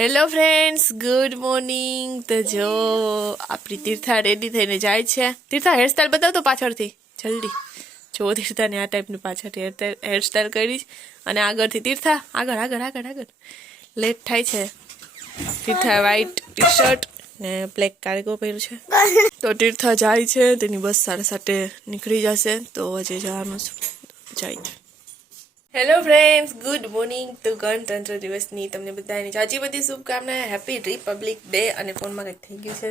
Hello friends good morning તો જો આપણી તીર્થા રેડી થઈને જાય છે. તીર્થા હેરસ્ટાઈલ બતાવ તો પાછળથી. જલ્દી. જો, તીર્થાને આ ટાઈપની પાછળથી હેરસ્ટાઈલ કરી અને આગળથી તીર્થા. આગળ આગળ આગળ આગળ. લેટ થાય છે. તીર્થા વ્હાઈટ ટી શર્ટ ને બ્લેક કાર્ગો પહેર્યું છે. તો તીર્થા જાય છે. તેની બસ સાડા સાતે નીકળી જશે. તો આજે જવાનું જાય છે. હેલો ફ્રેન્ડ્સ ગુડ મોર્નિંગ તો ગણતંત્ર દિવસની તમને બધાની જાજી બધી શુભકામના હેપી રિપબ્લિક ડે અને ફોનમાં કંઈક થઈ ગયું છે.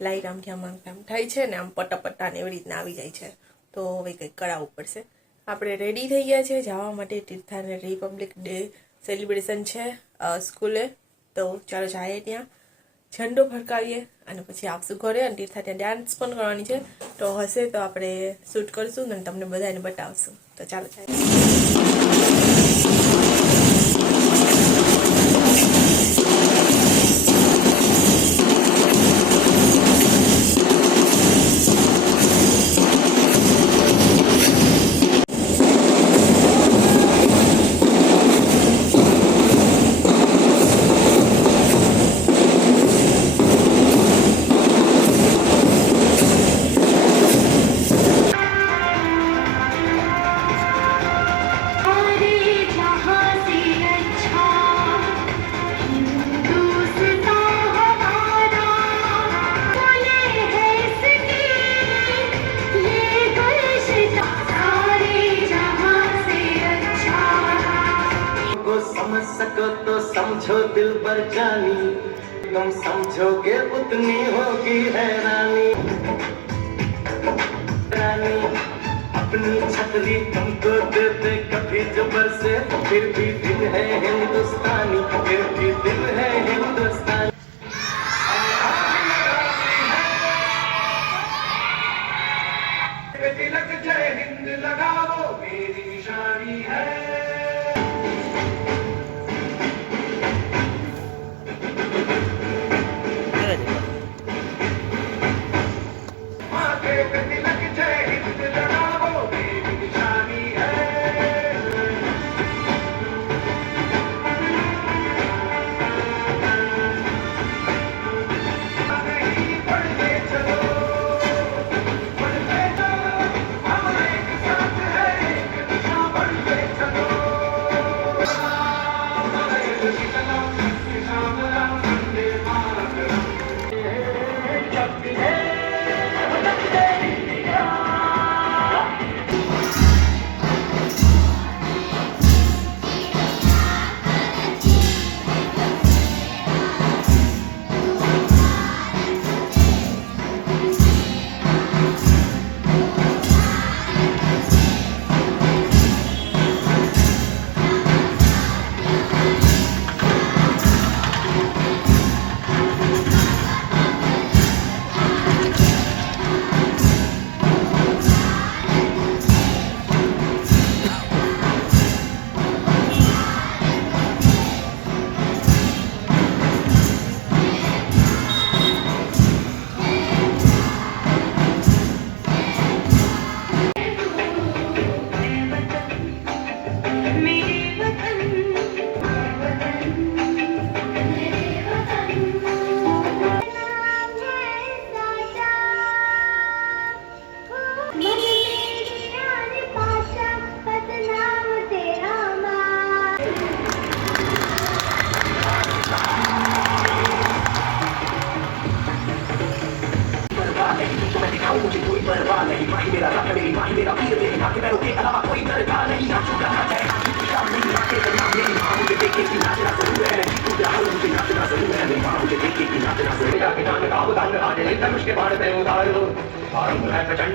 લાઈટ આમથી આમ આમ થાય છે ને આમ પટાપટા ને એવી રીતના આવી જાય છે. તો હવે કંઈક કરાવવું પડશે. આપણે રેડી થઈ ગયા છે. જવા માટે તીર્થાને રિપબ્લિક ડે સેલિબ્રેશન છે સ્કૂલે. તો ચાલો જાય ત્યાં. ઝંડો ફરકાવીએ અને પછી આવશું ઘરે અને તીર્થા ત્યાં ડાન્સ પણ કરવાની છે. તો હશે તો આપણે શૂટ કરશું અને તમને બધાને બતાવશું. તો ચાલો જાય समझो दिल पर जानी। तुम समझोगे उतनी होगी हैरानी। रानी, अपनी छतरी तुमको दे दे कभी जबर से। फिर भी दिल है हिंदुस्तानी, फिर भी दिल है हिंदुस्तानी। उसके बारे में उतारो आरंभ है प्रचंड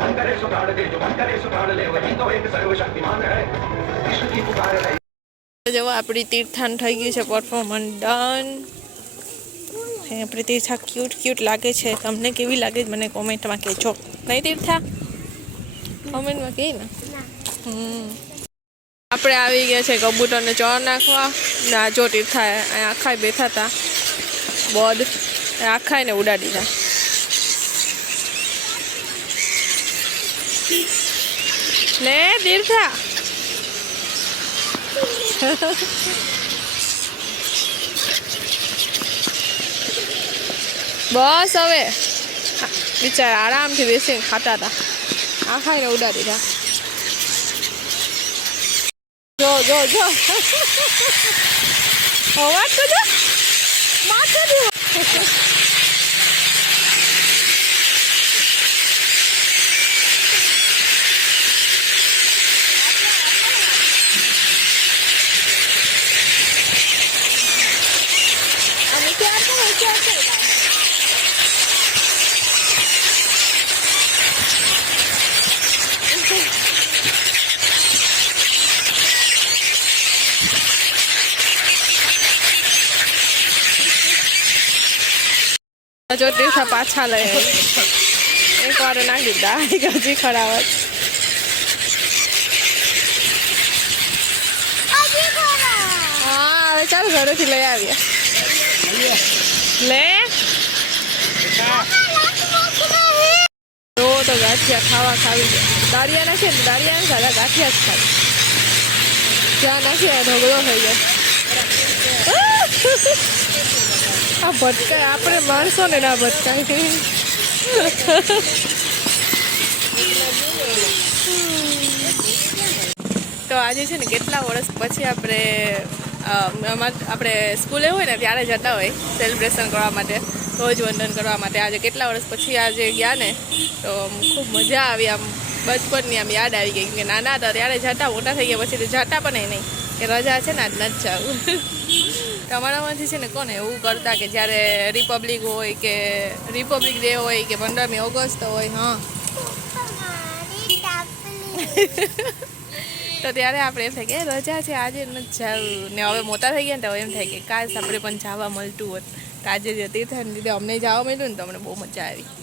मन करे सुखाड़ दे जो मन करे सुखाड़ ले वही तो एक सर्वशक्तिमान है कृष्ण की पुकार है જો આપણી તીર્થાન થઈ ગયું છે પરફોર્મન્સ ડન આપણી તીર્થા ક્યુટ ક્યુટ લાગે છે તમને કેવી લાગે છે મને કોમેન્ટમાં કહેજો નહીં તીર્થા કોમેન્ટમાં કહે ને હમ આપણે આવી ગયા છે કબૂતરને ચણ નાખવા. ને આ જો તીર્થા અહીંયા આખાય બેઠા હતા બોદ. આખાય ને ઉડાડી દીધા ને તીર્થા બસ હવે. બિચારા આરામથી બેસીને ખાતા હતા આ ને ઉડાડી દીધા જો જો જો અવાજ તો જો માથેથી આ નીચે આવતો નીચે આવતો જો તીર્થા પાછા લઈ એક વાર નાખી દીધા. હજી ખરાવત હા, હવે ચાલો ઘરેથી લઈ આવ્યા લે. તો ગાંઠિયા ખાવા ખાવી દાળિયા નાખીએ ને દાળિયા સારા ગાંઠિયા જ ખાય. જ્યાં નાખીએ ઢગલો થઈ જાય. આ ભટકાય. આપણે માણસો ને ના ભટકાય. તો આજે છે ને કેટલા વર્ષ પછી આપણે આપણે સ્કૂલે હોય ને ત્યારે જતા હોય સેલિબ્રેશન કરવા માટે, ધ્વજ વંદન કરવા માટે. આજે કેટલા વર્ષ પછી આજે ગયા ને, તો ખૂબ મજા આવી આમ, બચપનની આમ યાદ આવી ગઈ. કે નાના હતા ત્યારે જતા, મોટા થઈ ગયા પછી તો જતા પણ નહીં. કે રજા છે ને આજ નથી જવું. તમારામાંથી છે ને કોને એવું કરતા કે જ્યારે રિપબ્લિક હોય કે રિપબ્લિક ડે હોય કે પંદરમી ઓગસ્ટ હોય હા. તો ત્યારે આપણે એમ થાય કે રજા છે આજે નથી જવું ને હવે મોટા થઈ ગયા ને તો એમ થાય કે કાશ આપણે પણ જવા મળતું હોત. તો આજે થાય ને લીધે અમને જવા મળ્યું ને તો અમને બહુ મજા આવી.